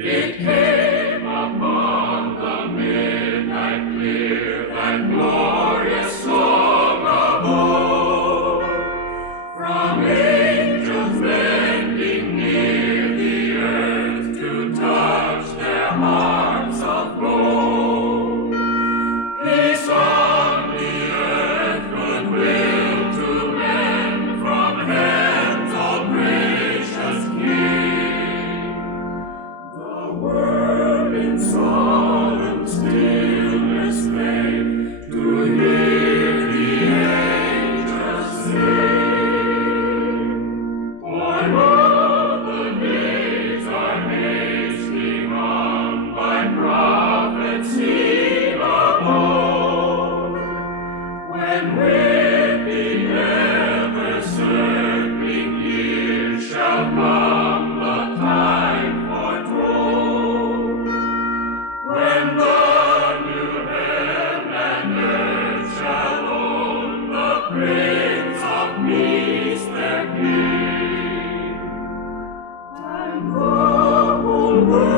It came upon the midnight clear, that glorious song of old, from angels bending near the earth to touch their harps of gold. Peace on the earth, goodwill to men, from hands all gracious King. The world in solemn stillness lay to hear the angels sing. For lo, the days are hasting on by prophecy of old, when with the ever-circling years shall come the time foretold, when the new heaven and earth shall own the Prince of Peace their King, and the whole world